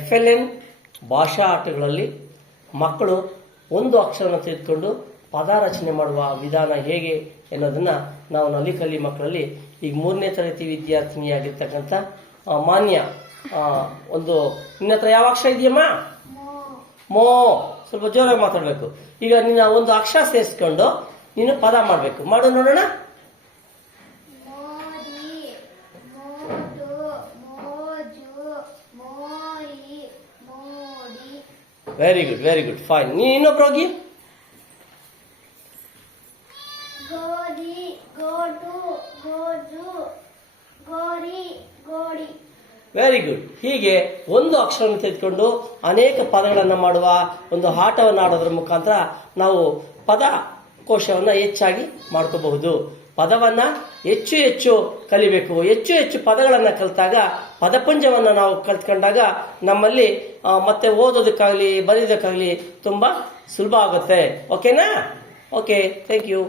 FLN ಭಾಷಾ ಆಟಗಳಲ್ಲಿ ಮಕ್ಕಳು ಒಂದು ಅಕ್ಷರವನ್ನು ತೆಗೆದುಕೊಂಡು ಪದ ರಚನೆ ಮಾಡುವ ವಿಧಾನ ಹೇಗೆ ಎನ್ನುವುದನ್ನು ನಾವು ನಲಿಕಲಿ ಮಕ್ಕಳಲ್ಲಿ ಈಗ 3ನೇ ತರಗತಿ ವಿದ್ಯಾರ್ಥಿನಿಯಾಗಿರ್ತಕ್ಕಂಥ ಮಾನ್ಯ ಒಂದು ನಿನ್ನ ಹತ್ರ ಯಾವ ಅಕ್ಷರ ಇದೆಯಮ್ಮ? ಮೋ. ಸ್ವಲ್ಪ ಜೋರಾಗಿ ಮಾತಾಡಬೇಕು. ಈಗ ನಿನ್ನ ಒಂದು ಅಕ್ಷರ ಸೇರಿಸ್ಕೊಂಡು ನೀನು ಪದ ಮಾಡಬೇಕು. ಮಾಡು ನೋಡೋಣ. Very good, very good, fine. ನೀ ಇನ್ನೊಬ್ರು ಹೋಗಿ. ಗೋಧಿ, ಗೋಟು, ಗೋಜು, ಗೋರಿ, ಗೋಡಿ. Very good. ಹೀಗೆ ಒಂದು ಅಕ್ಷರವನ್ನು ತೆಗೆದುಕೊಂಡು ಅನೇಕ ಪದಗಳನ್ನು ಮಾಡುವ ಒಂದು ಆಟವನ್ನು ಆಡೋದ್ರ ಮುಖಾಂತರ ನಾವು ಪದ ಕೋಶವನ್ನು ಹೆಚ್ಚಾಗಿ ಮಾಡ್ಕೋಬಹುದು. ಪದವನ್ನ ಹೆಚ್ಚು ಹೆಚ್ಚು ಕಲಿಬೇಕು. ಹೆಚ್ಚು ಹೆಚ್ಚು ಪದಗಳನ್ನು ಕಲಿತಾಗ ಪದಪುಂಜವನ್ನು ನಾವು ಕಲ್ತ್ಕೊಂಡಾಗ ನಮ್ಮಲ್ಲಿ ಮತ್ತೆ ಓದೋದಕ್ಕಾಗಲಿ ಬರೆಯೋದಕ್ಕಾಗಲಿ ತುಂಬ ಸುಲಭ ಆಗುತ್ತೆ. ಓಕೆನಾ? Okay, thank you.